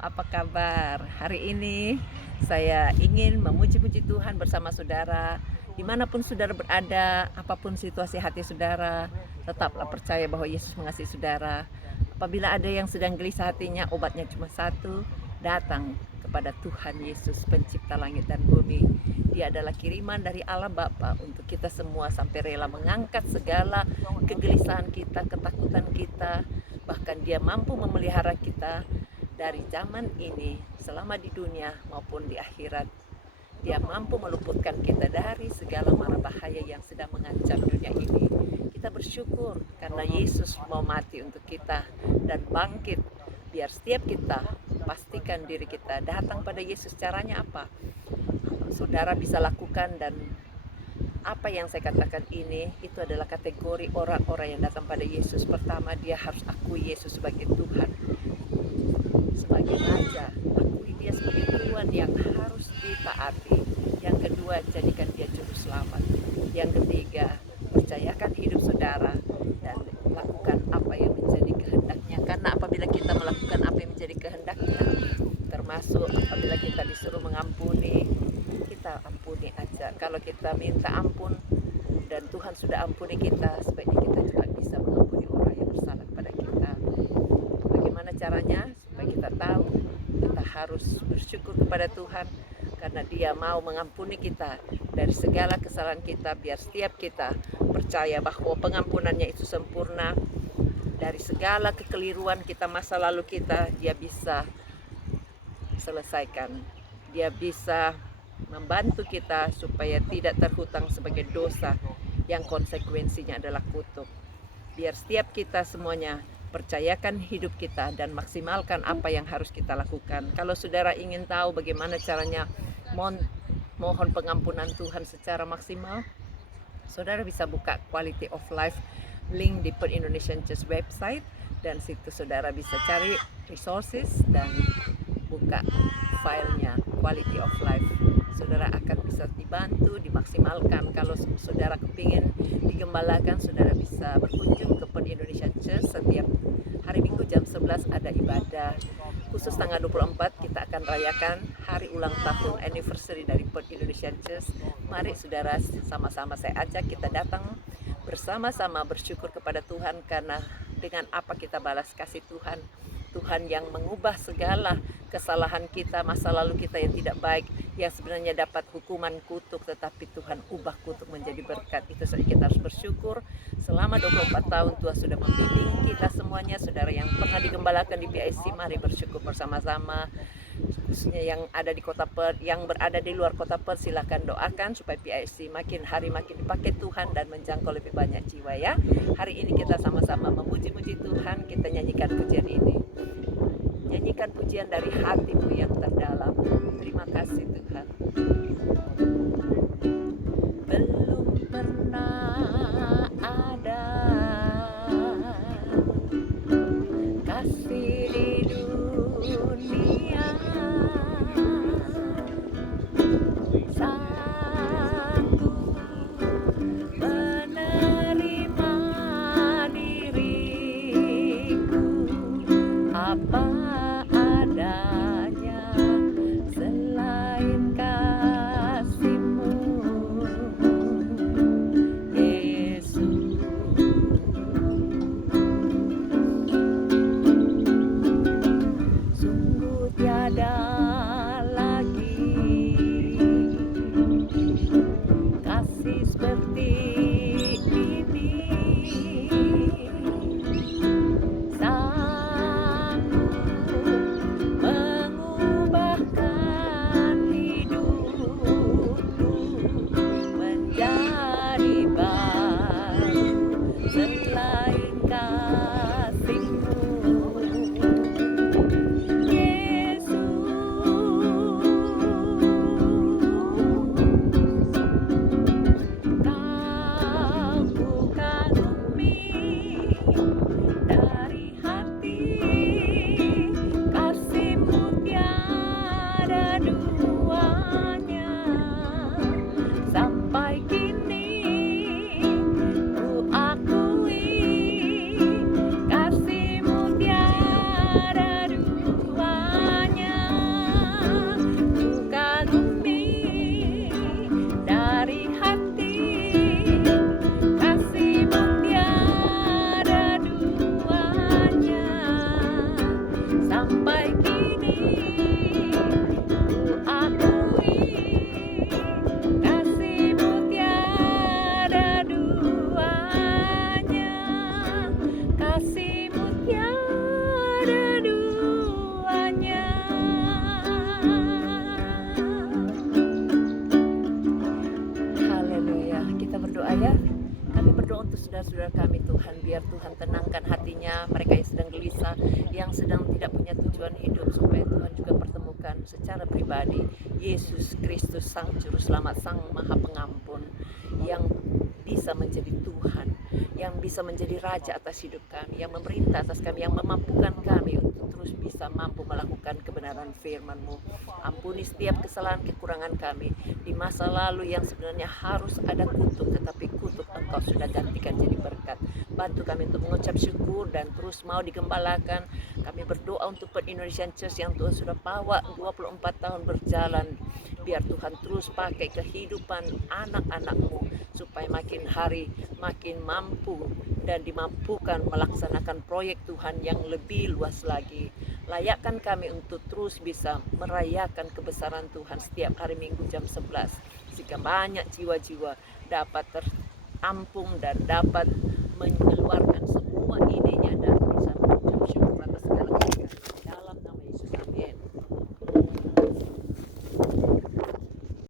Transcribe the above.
apa kabar? Hari ini saya ingin memuji-puji Tuhan bersama saudara. Dimanapun saudara berada, apapun situasi hati saudara, tetaplah percaya bahwa Yesus mengasihi saudara. Apabila ada yang sedang gelisah hatinya, obatnya cuma satu, datang kepada Tuhan Yesus, pencipta langit dan bumi. Dia adalah kiriman dari Allah Bapa untuk kita semua sampai rela mengangkat segala kegelisahan kita, ketakutan kita. Bahkan dia mampu memelihara kita dari zaman ini selama di dunia maupun di akhirat. Dia mampu meluputkan kita dari segala mara bahaya yang sedang mengancam dunia ini. Kita bersyukur karena Yesus mau mati untuk kita dan bangkit. Biar setiap kita pastikan diri kita datang pada Yesus. Caranya apa? Saudara bisa lakukan, dan apa yang saya katakan ini itu adalah kategori orang-orang yang datang pada Yesus. Pertama, dia harus akui Yesus sebagai Tuhan, sebagai Raja, akui dia sebagai Tuhan yang harus ditaati. Yang kedua, jadikan dia juru selamat. Yang ketiga, percayakan hidup saudara dan lakukan apa yang menjadi kehendaknya. Karena apabila kita melakukan apa yang menjadi kehendaknya, termasuk apabila kita disuruh mengampuni, kita ampuni aja. Kalau kita minta ampun dan Tuhan sudah ampuni kita, sebaiknya kita juga bisa mengampuni orang yang bersalah kepada kita. Bagaimana caranya? Supaya kita tahu kita harus bersyukur kepada Tuhan karena dia mau mengampuni kita dari segala kesalahan kita. Biar setiap kita percaya bahwa pengampunannya itu sempurna. Dari segala kekeliruan kita, masa lalu kita, dia bisa selesaikan. Dia bisa membantu kita supaya tidak terhutang sebagai dosa yang konsekuensinya adalah kutuk. Biar setiap kita semuanya percayakan hidup kita dan maksimalkan apa yang harus kita lakukan. Kalau saudara ingin tahu bagaimana caranya mohon pengampunan Tuhan secara maksimal, saudara bisa buka Quality of Life, link di Per Indonesian Church website, dan situ saudara bisa cari resources dan buka filenya Quality of Life. Saudara akan bisa dibantu, dimaksimalkan. Kalau saudara kepingin digembalakan, saudara bisa berkunjung ke Per Indonesian Church. Setiap hari Minggu jam 11 ada ibadah. Khusus tanggal 24 kita akan rayakan hari ulang tahun anniversary dari Per Indonesian Church. Mari saudara, sama-sama saya ajak kita datang bersama-sama bersyukur kepada Tuhan, karena dengan apa kita balas kasih Tuhan. Tuhan yang mengubah segala kesalahan kita, masa lalu kita yang tidak baik, yang sebenarnya dapat hukuman kutuk, tetapi Tuhan ubah kutuk menjadi berkat. Itu saja kita harus bersyukur. Selama 24 tahun Tuhan sudah membimbing kita semuanya. Saudara yang pernah digembalakan di PIC, mari bersyukur bersama-sama. Khususnya yang ada di kota Perth, yang berada di luar kota Perth, silakan doakan supaya PIC makin hari makin dipakai Tuhan dan menjangkau lebih banyak jiwa ya. Hari ini kita sama-sama memuji-muji Tuhan, kita nyanyikan pujian ini. Nyanyikan pujian dari hatimu yang terdalam. Terima kasih Tuhan. Belum pernah ada kasih di dunia sanggup menerima diriku apa adanya, selain kasih sampai kini ku akui kasih-Mu tiada duanya, kasih-Mu tiada duanya. Haleluya. Kita berdoa ya. Kami berdoa untuk saudara-saudara kami Tuhan, biar Tuhan tenangkan hatinya, mereka yang sedang gelisah, yang sedang tidak punya tujuan hidup, supaya Tuhan juga pertemukan secara pribadi Yesus Kristus Sang Juru Selamat, Sang Maha Pengampun, yang bisa menjadi Tuhan, yang bisa menjadi Raja atas hidup kami, yang memerintah atas kami, yang memampukan kami untuk terus bisa mampu melakukan kebenaran firman-Mu. Ampuni setiap kesalahan kekurangan kami di masa lalu yang sebenarnya harus ada kutuk, tetapi kutuk Engkau sudah gantikan jadi berkat. Bantu kami untuk mengucap syukur dan terus mau digembalakan. Kami berdoa untuk Indonesian Church yang Tuhan sudah bawa 24 tahun berjalan. Biar Tuhan terus pakai kehidupan anak-anak-Mu supaya makin hari makin mampu dan dimampukan melaksanakan proyek Tuhan yang lebih luas lagi. Layakkan kami untuk terus bisa merayakan kebesaran Tuhan setiap hari Minggu jam 11, sehingga banyak jiwa-jiwa dapat terampung dan dapat mengeluarkan semua ide